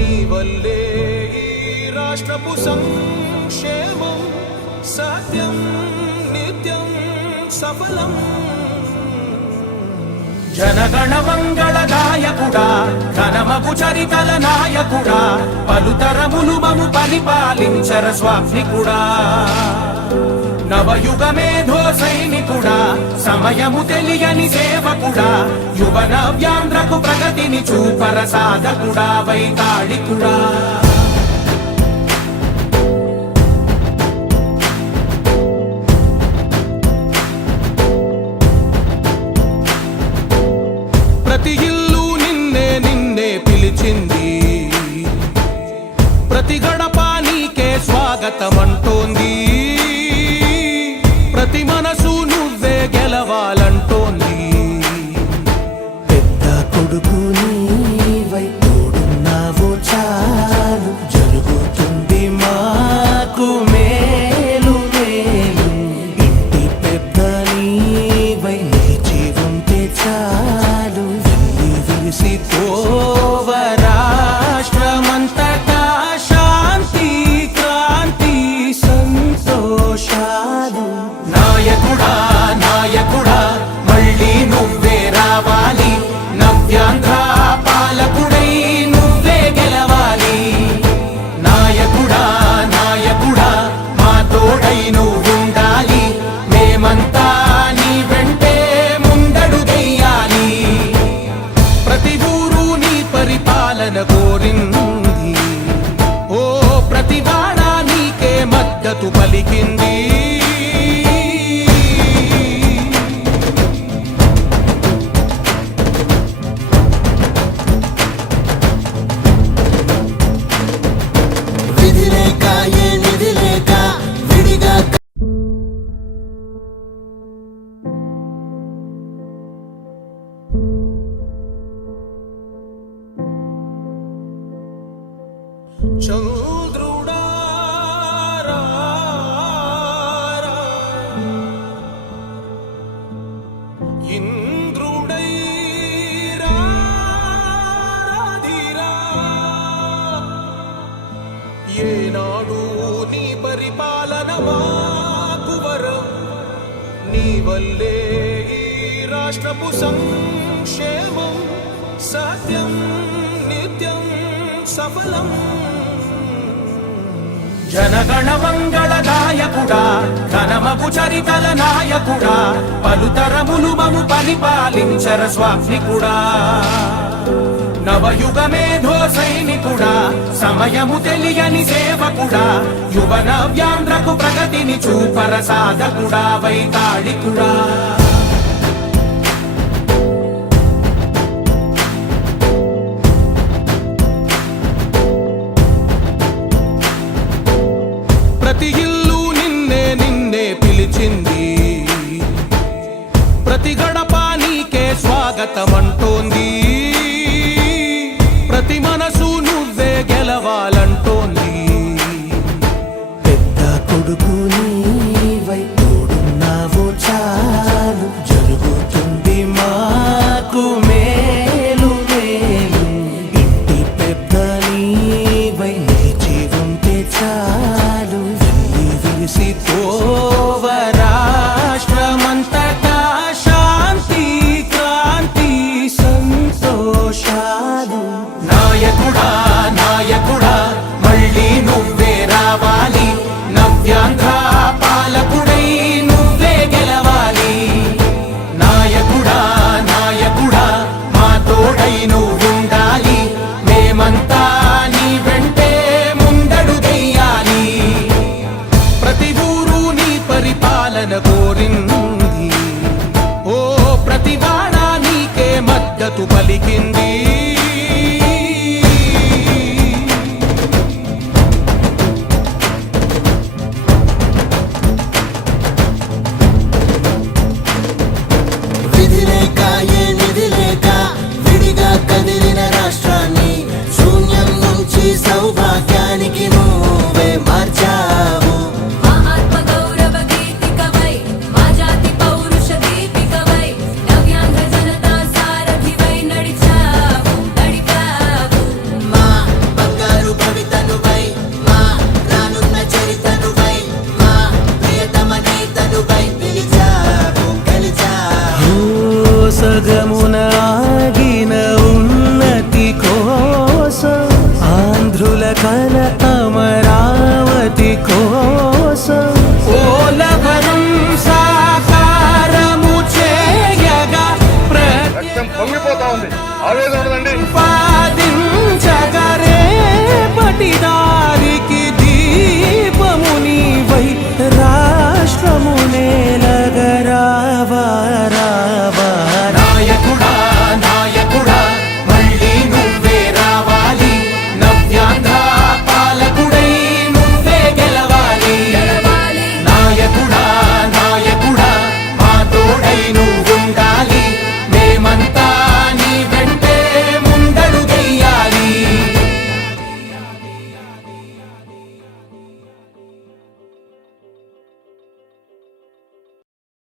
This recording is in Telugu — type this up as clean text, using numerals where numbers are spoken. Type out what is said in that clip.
నీ వల్లే ఈ రాష్ట్రపు సంక్షేమం సత్యం నిత్యం సఫలం. జనగణ మంగళ గాయకుడా ఘనమగు చరితల నాయకుడా పలుతరములు మము పరిపాలించర స్వామికుడా. నవయుగ మేధో సైనికుడా సమయము తెలియని సేవకుడా యువ నవ్యాంధ్రకు ప్రగతిని చూపర సాధకుడా వైతాళికుడా. ప్రతి ఇల్లు నిన్నే నిన్నే పిలిచింది, ప్రతి గడప నీకే స్వాగతమంటోంది, ప్రతి మనసు నువ్వే గెలవాలంటోంది. పెద్ద కొడుకు నీవై తోడున్నావు చాలు జరుగుతుంది మాకు మేలు మేలు. ఇంటి పెద్ద నీవై నిలిచి ఉంటే చాలు విరిసి పోవ రాష్ట్రమంతటా శాంతి క్రాంతి సంతోషాలు. నాయకుడా నాయకుడా మళ్ళీ నువ్వే రావాలి, నవ్యాంధ్ర పాలకుడై నువ్వే గెలవాలి. నాయకుడా నాయకుడా మా తోడై నువ్వుండాలి, మేమంతా నీ వెంటే ముందడుగెయ్యాలి. ప్రతి ఊరు నీ పరిపాలన కోరింది, ఓ ప్రతివాడ నీకే మద్దతు పలికింది. విధిలేక ఏ నిధిలేక విడిగా చంద్రుడా రా రా, ఇంద్రుడై రాధిరా. ఏనాడు నీ పరిపాలన మాకు వరం, నీ వల్లే ఈ రాష్ట్రపు సంక్షేమం సత్యం నిత్యం సఫలం. జనగణ మంగళ గాయకుడా ఘనమగు చరితల నాయకుడా పలుతరములు మము పరిపాలించర స్వామికుడా. నవయుగ మేధో సైనికుడా సమయము తెలియని సేవకుడా యువ నవ్యాంధ్రకు ప్రగతిని చూపర సాధకుడా వైతాళికుడా.